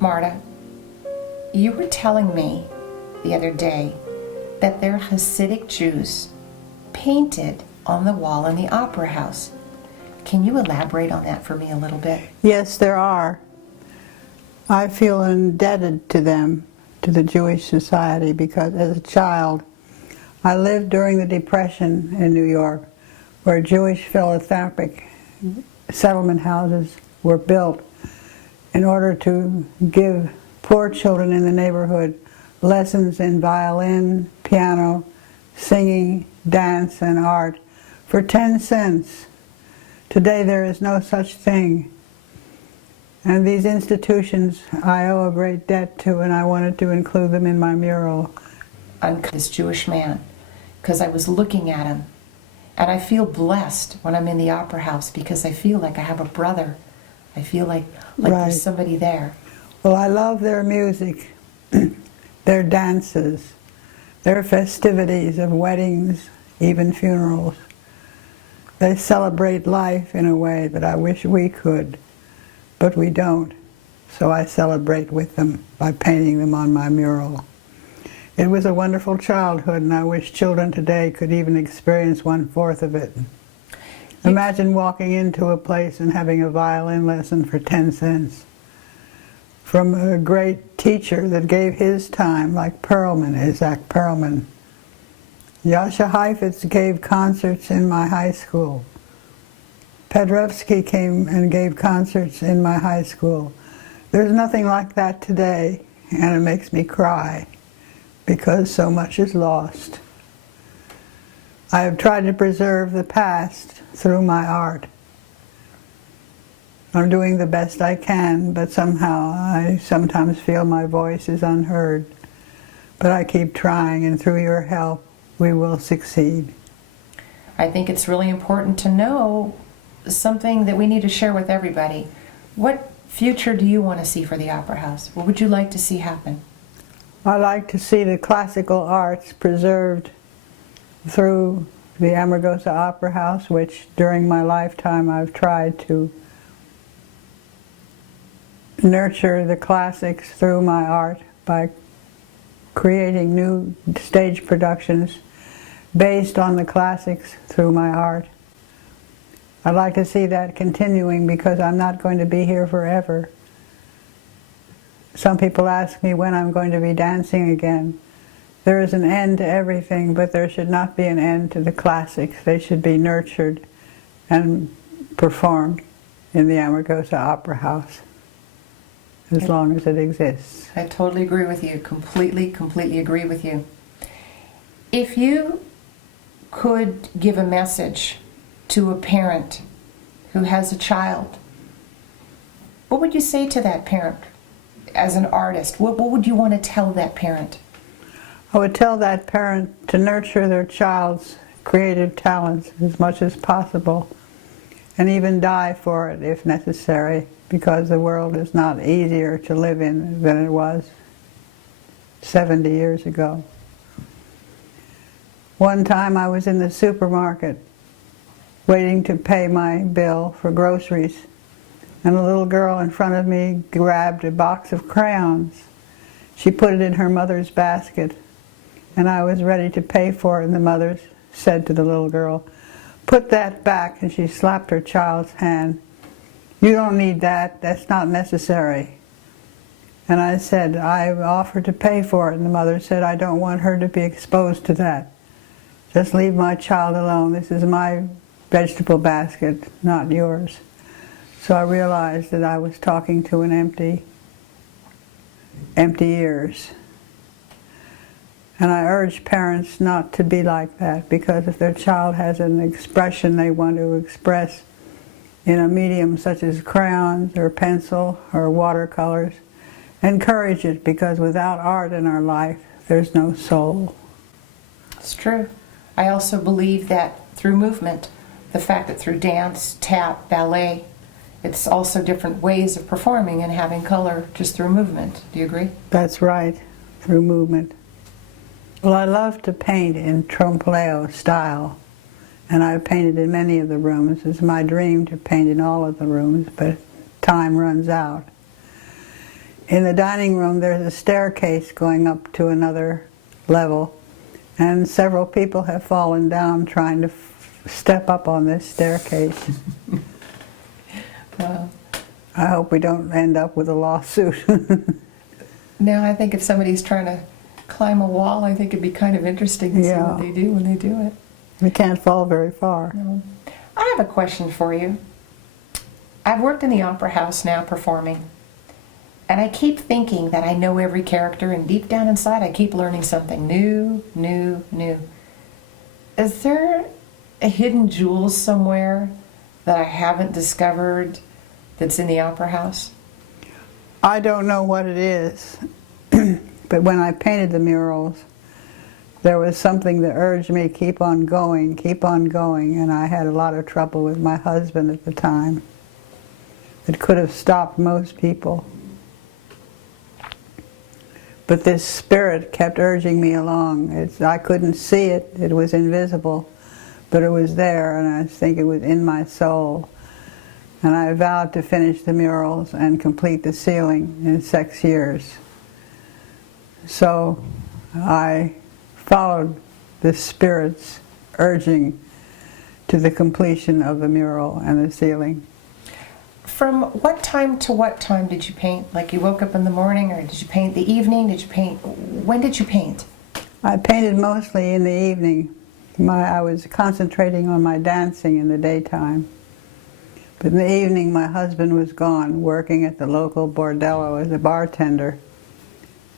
Marta, you were telling me the other day that there are Hasidic Jews painted on the wall in the Opera House. Can you elaborate on that for me a little bit? Yes, there are. I feel indebted to them, to the Jewish Society, because as a child, I lived during the Depression in New York, where Jewish philanthropic settlement houses were built in order to give poor children in the neighborhood lessons in violin, piano, singing, dance, and art for 10 cents. Today there is no such thing. And these institutions I owe a great debt to, and I wanted to include them in my mural. On this Jewish man, because I was looking at him, and I feel blessed when I'm in the Opera House because I feel like I have a brother. I feel like Right. There's somebody there. Well, I love their music, their dances, their festivities of weddings, even funerals. They celebrate life in a way that I wish we could, but we don't. So I celebrate with them by painting them on my mural. It was a wonderful childhood, and I wish children today could even experience 1/4 of it. Imagine walking into a place and having a violin lesson for 10 cents from a great teacher that gave his time, like Perlman, Isaac Perlman. Yasha Heifetz gave concerts in my high school. Pedrovsky came and gave concerts in my high school. There's nothing like that today, and it makes me cry because so much is lost. I have tried to preserve the past through my art. I'm doing the best I can, but somehow I sometimes feel my voice is unheard. But I keep trying, and through your help, we will succeed. I think it's really important to know something that we need to share with everybody. What future do you want to see for the Opera House? What would you like to see happen? I like to see the classical arts preserved through the Amargosa Opera House, which during my lifetime I've tried to nurture the classics through my art by creating new stage productions based on the classics through my art. I'd like to see that continuing because I'm not going to be here forever. Some people ask me when I'm going to be dancing again. There is an end to everything, but there should not be an end to the classics. They should be nurtured and performed in the Amargosa Opera House as long as it exists. I totally agree with you. Completely agree with you. If you could give a message to a parent who has a child, what would you say to that parent as an artist? What would you want to tell that parent? I would tell that parent to nurture their child's creative talents as much as possible, and even die for it if necessary, because the world is not easier to live in than it was 70 years ago. One time I was in the supermarket waiting to pay my bill for groceries, and a little girl in front of me grabbed a box of crayons. She put it in her mother's basket, and I was ready to pay for it, and the mother said to the little girl, "Put that back," and she slapped her child's hand. "You don't need that, that's not necessary." And I said, "I offered to pay for it," and the mother said, "I don't want her to be exposed to that. Just leave my child alone. This is my vegetable basket, not yours." So I realized that I was talking to an empty ears. And I urge parents not to be like that, because if their child has an expression they want to express in a medium such as crayons or pencil or watercolors, encourage it, because without art in our life, there's no soul. It's true. I also believe that through movement, the fact that through dance, tap, ballet, it's also different ways of performing and having color just through movement. Do you agree? That's right, through movement. Well, I love to paint in trompe-l'oeil style, and I've painted in many of the rooms. It's my dream to paint in all of the rooms, but time runs out. In the dining room, there's a staircase going up to another level, and several people have fallen down trying to step up on this staircase. Wow. I hope we don't end up with a lawsuit. Now I think if somebody's trying to climb a wall, I think it'd be kind of interesting to see Yeah. what they do when they do it. We can't fall very far. No. I have a question for you. I've worked in the opera house now performing, and I keep thinking that I know every character, and deep down inside I keep learning something new. Is there a hidden jewel somewhere that I haven't discovered that's in the opera house? I don't know what it is, but when I painted the murals, there was something that urged me, keep on going, and I had a lot of trouble with my husband at the time. It could have stopped most people. But this spirit kept urging me along. I couldn't see it, it was invisible, but it was there, and I think it was in my soul. And I vowed to finish the murals and complete the ceiling in 6 years. So I followed the spirit's urging to the completion of the mural and the ceiling. From what time to what time did you paint? Like you woke up in the morning, or did you paint the evening? Did you paint? When did you paint? I painted mostly in the evening. I was concentrating on my dancing in the daytime. But in the evening, my husband was gone, working at the local bordello as a bartender.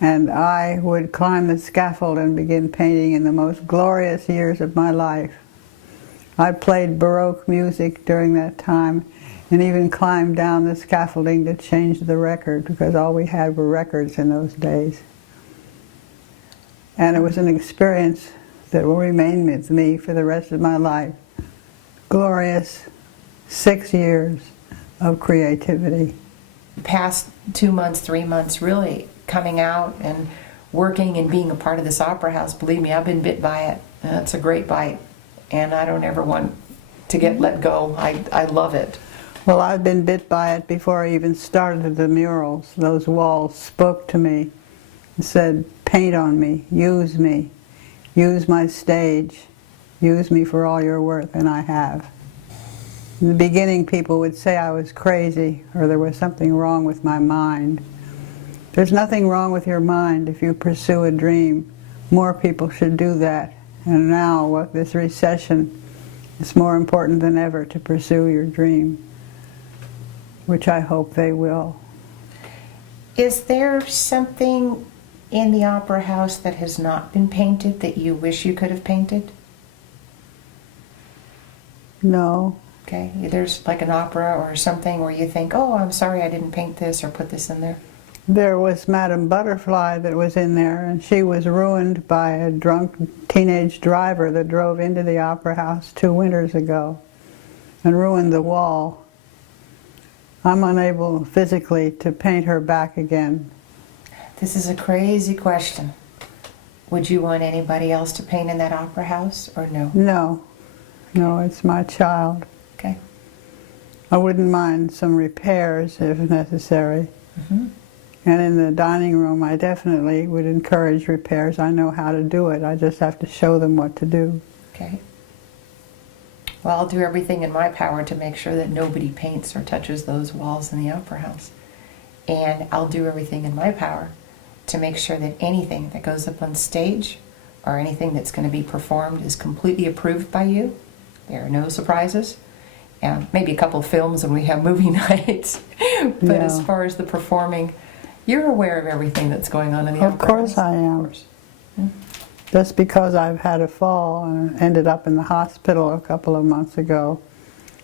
And I would climb the scaffold and begin painting in the most glorious years of my life. I played Baroque music during that time, and even climbed down the scaffolding to change the record, because all we had were records in those days. And it was an experience that will remain with me for the rest of my life. Glorious 6 years of creativity. Past 2 months, 3 months, really coming out and working and being a part of this opera house, believe me, I've been bit by it. It's a great bite, and I don't ever want to get let go. I love it. Well, I've been bit by it before I even started the murals. Those walls spoke to me and said, paint on me, use my stage, use me for all you're worth, and I have. In the beginning, people would say I was crazy, or there was something wrong with my mind. There's nothing wrong with your mind if you pursue a dream. More people should do that. And now, with this recession, it's more important than ever to pursue your dream, which I hope they will. Is there something in the opera house that has not been painted that you wish you could have painted? No. Okay, there's like an opera or something where you think, oh, I'm sorry I didn't paint this or put this in there. There was Madame Butterfly that was in there, and she was ruined by a drunk teenage driver that drove into the opera house 2 winters ago and ruined the wall. I'm unable physically to paint her back again. This is a crazy question. Would you want anybody else to paint in that opera house, or no? No, it's my child. Okay. I wouldn't mind some repairs if necessary. Mm-hmm. And in the dining room, I definitely would encourage repairs. I know how to do it. I just have to show them what to do. Okay. Well, I'll do everything in my power to make sure that nobody paints or touches those walls in the opera house. And I'll do everything in my power to make sure that anything that goes up on stage or anything that's going to be performed is completely approved by you. There are no surprises. Maybe a couple of films when we have movie nights. But as far as the performing, you're aware of everything that's going on in the opera house. Of course I am. Of course. Yeah. Just because I've had a fall and ended up in the hospital a couple of months ago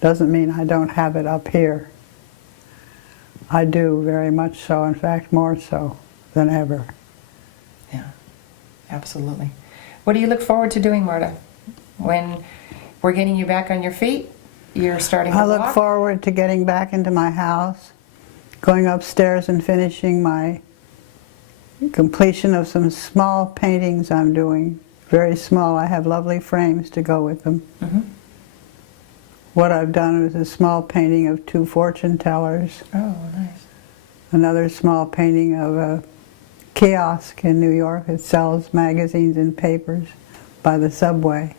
doesn't mean I don't have it up here. I do, very much so. In fact, more so than ever. Yeah, absolutely. What do you look forward to doing, Marta? When we're getting you back on your feet, you're starting to walk? I look forward to getting back into my house, going upstairs and finishing my completion of some small paintings I'm doing. Very small. I have lovely frames to go with them. Mm-hmm. What I've done is a small painting of 2 fortune tellers. Oh, nice. Another small painting of a kiosk in New York that sells magazines and papers by the subway.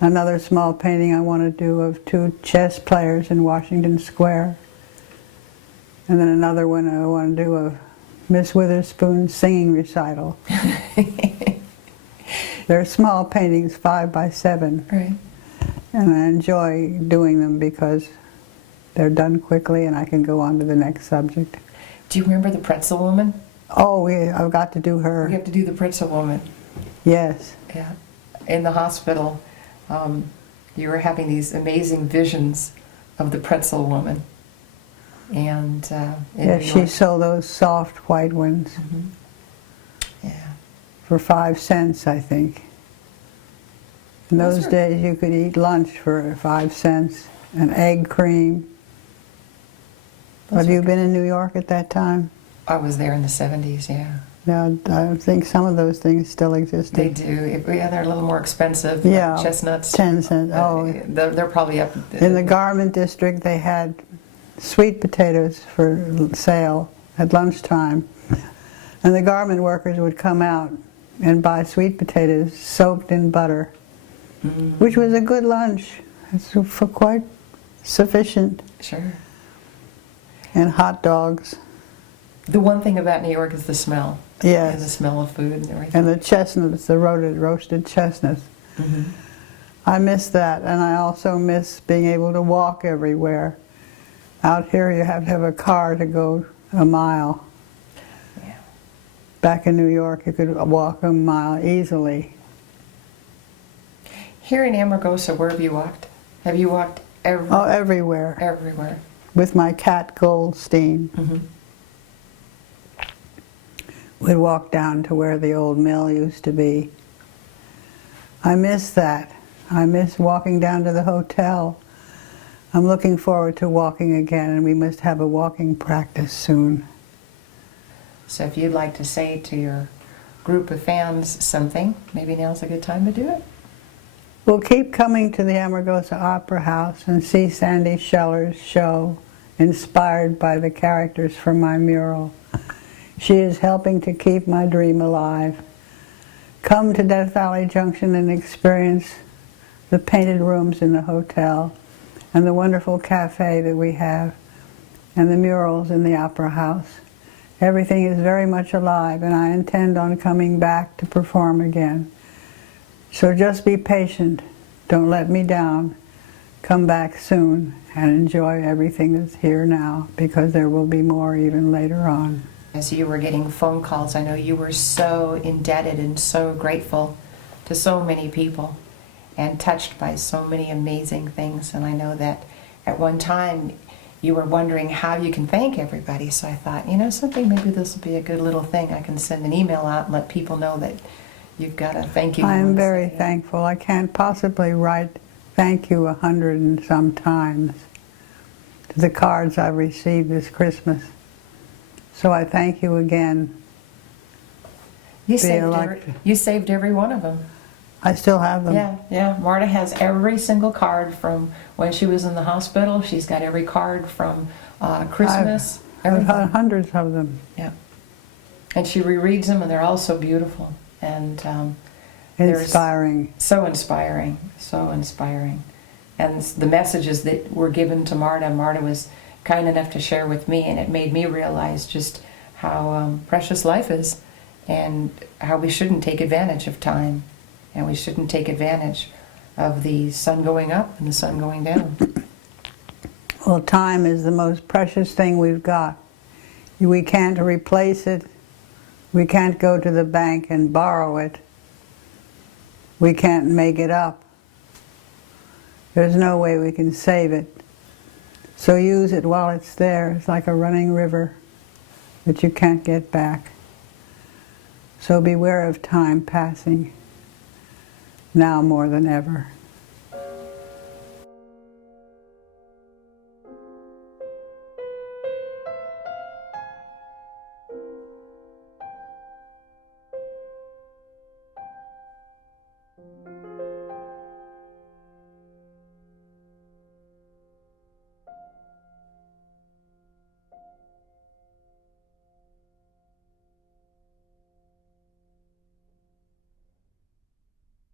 Another small painting I want to do of two chess players in Washington Square. And then another one I want to do of Miss Witherspoon's singing recital. They're small paintings, 5 by 7. Right. And I enjoy doing them because they're done quickly and I can go on to the next subject. Do you remember the pretzel woman? Oh, I've got to do her. You have to do the pretzel woman. Yes. Yeah. In the hospital, you were having these amazing visions of the pretzel woman. And Yeah, she sold those soft white ones. Mm-hmm. Yeah. For 5 cents, I think. In those days, you could eat lunch for 5 cents, and egg cream. Have you been in New York at that time? I was there in the 70s, yeah. Yeah, I think some of those things still exist. They do. Yeah, they're a little more expensive. Yeah, like chestnuts. 10 cents. Oh, they're probably up. In the garment district, they had sweet potatoes for sale at lunchtime, and the garment workers would come out and buy sweet potatoes soaked in butter, which was a good lunch. It's for quite sufficient. Sure. And hot dogs. The one thing about New York is the smell. Yes. And the smell of food and everything. And the chestnuts, the roasted chestnuts. Mm-hmm. I miss that, and I also miss being able to walk everywhere. Out here you have to have a car to go a mile. Yeah. Back in New York you could walk a mile easily. Here in Amargosa, where have you walked? Have you walked Everywhere. Everywhere. With my cat Goldstein. Mm-hmm. We'd walk down to where the old mill used to be. I miss that. I miss walking down to the hotel. I'm looking forward to walking again, and we must have a walking practice soon. So if you'd like to say to your group of fans something, maybe now's a good time to do it. We'll keep coming to the Amargosa Opera House and see Sandy Scheller's show, inspired by the characters from my mural. She is helping to keep my dream alive. Come to Death Valley Junction and experience the painted rooms in the hotel and the wonderful cafe that we have and the murals in the Opera House. Everything is very much alive, and I intend on coming back to perform again. So just be patient. Don't let me down. Come back soon and enjoy everything that's here now, because there will be more even later on. As you were getting phone calls, I know you were so indebted and so grateful to so many people and touched by so many amazing things. And I know that at one time you were wondering how you can thank everybody. So I thought, you know something, maybe this will be a good little thing. I can send an email out and let people know that you've got a thank you. I am very thankful. I can't possibly write thank you 100 and some times to the cards I've received this Christmas. So I thank you again. You saved every one of them. I still have them. Yeah. Marta has every single card from when she was in the hospital. She's got every card from Christmas. I've had hundreds of them. Yeah. And she rereads them, and they're all so beautiful. And inspiring. So inspiring. So inspiring. And the messages that were given to Marta was kind enough to share with me, and it made me realize just how precious life is and how we shouldn't take advantage of time, and we shouldn't take advantage of the sun going up and the sun going down. Well, time is the most precious thing we've got. We can't replace it. We can't go to the bank and borrow it. We can't make it up. There's no way we can save it. So use it while it's there. It's like a running river that you can't get back. So beware of time passing, now more than ever.